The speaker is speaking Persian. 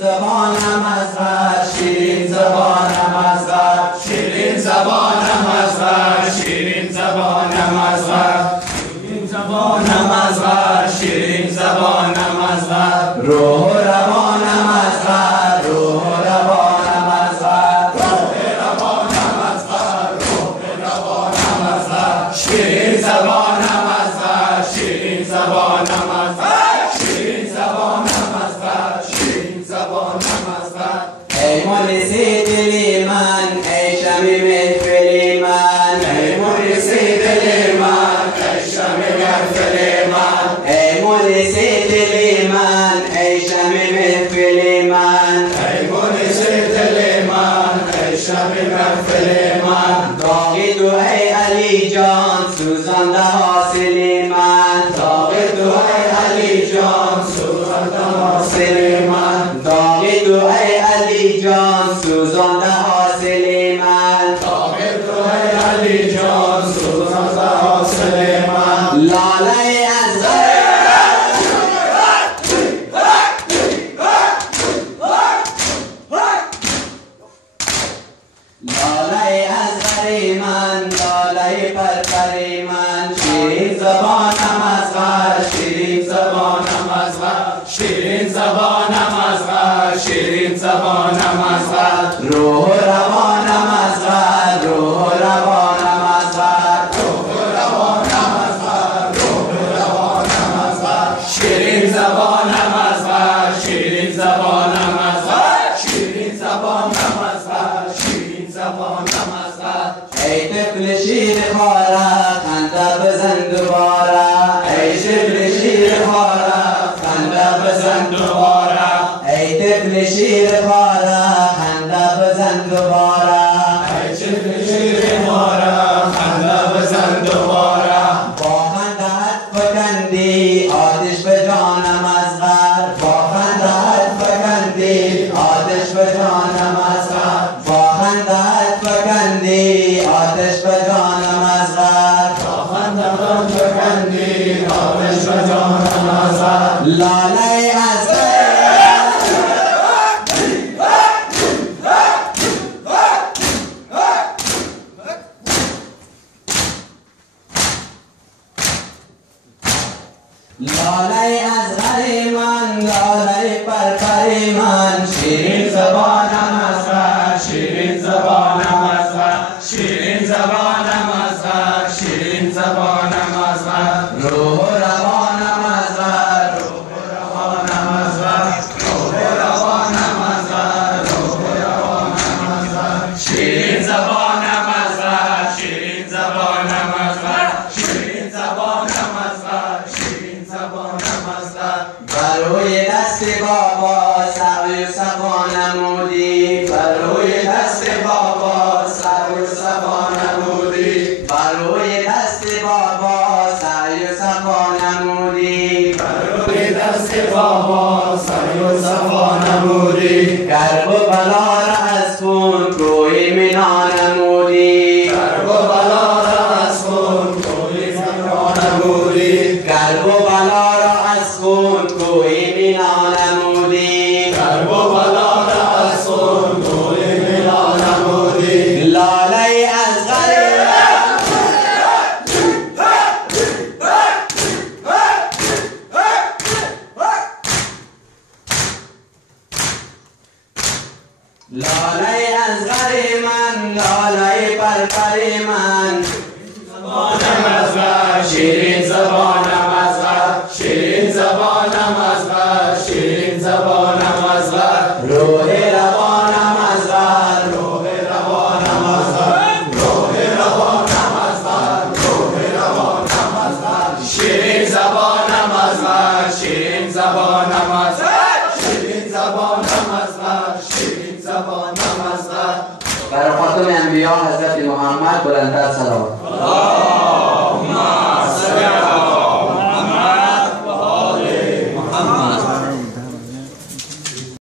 زبانم از غر، شیرین زبانم از غر، شیرین زبانم از غر، شیرین زبانم از غر، شیرین زبانم از غر، شیرین زبانم از غر، روح و روانم از غر، روح و روانم از غر، روح روانم از غر، روح روانم از غر، شیرین زبانم از غر، شیرین زبانم از غر، شیرین زبانم از غر، شیرین زبانم از غر. ای مونسی دلی من، ای شمیم فلی من، ای مونسی دلی من، ای شمیم فلی من، ای مونسی دلی من، ای شمیم فلی من، ای مونسی دلی من، ای شمیم فلی من. داغی تو ای علی جان، سوزانده حاصل من، داغی تو ای علی جان، سوزانده حاصل من، داغی تو ای علی جان، سوزانده حاصل من، داغی تو ای علی جان، سوزانده حاصل من. لاله از لاله از غری من، لاله پرپری من، شیرین زبانم از غر، شیرین زبانم از غر، شیرین زبانم از غر، شیرین زبانم از غر، روح و روانم از غر، روح و روانم از غر، روح و روانم از غر، روح و روانم از غر، شیرین زبانم از غر، شیرین زبانم از غر، شیرین زبانم از غر، شیرین زبانم از غر. ای طفل شیر خاره خنده بزن دوباره، ای طفل شیر خاره خنده بزن دوباره، ای طفل شیر خاره خنده بزن دوباره، ای طفل شیر خاره خنده بزن دوباره. با خنده‌ات فکندی آتش به جانم از غر، با خنده‌ات فکندی آتش به جانم از غر، با خنده‌ات فکندی آتش به جانم از غر، با خنده‌ات فکندی آتش به جانم از غر. لاله از لاله از غری من، لاله پرپری من، شیرین زبانم از غر، شیرین زبانم از غر، شیرین زبانم از غر، شیرین زبانم از غر، روح و روانم از غر، روح و روانم از غر، روح و روانم از غر، روح و روانم از غر، شیرین زبانم از غر، شیرین زبانم از غر، شیرین زبانم از غر، شیرین زبانم از غر. بر روی دست بابا سعی و صفا نمودی، بر روی دست بابا سعی و صفا نمودی، بر روی دست بابا سعی و صفا نمودی، بر روی دست بابا سعی و صفا نمودی. کرب و بلا را از خون کوی مینا نمودی، کرب و بلا را از خون کوی مینا نمودی، کرب و بلا را از خون کوی مینا نمودی، کرب و بلا را از خون کوی مینا نمودی. لاله از غری لاله از غری من، لاله پرپری من، زبانم از غر، شیرین زبانم از غر، شیرین زبانم از غر، شیرین زبانم از غر، روح روانم از غر، روح روانم از غر، روح روانم از غر، روح روانم از غر، شیرین زبانم از غر، شیرین زبانم از غر، شیرین زبانم از غر، شیرین زبانم از غر. برای خاتم انبیا حضرت محمد بلندتر صلوات.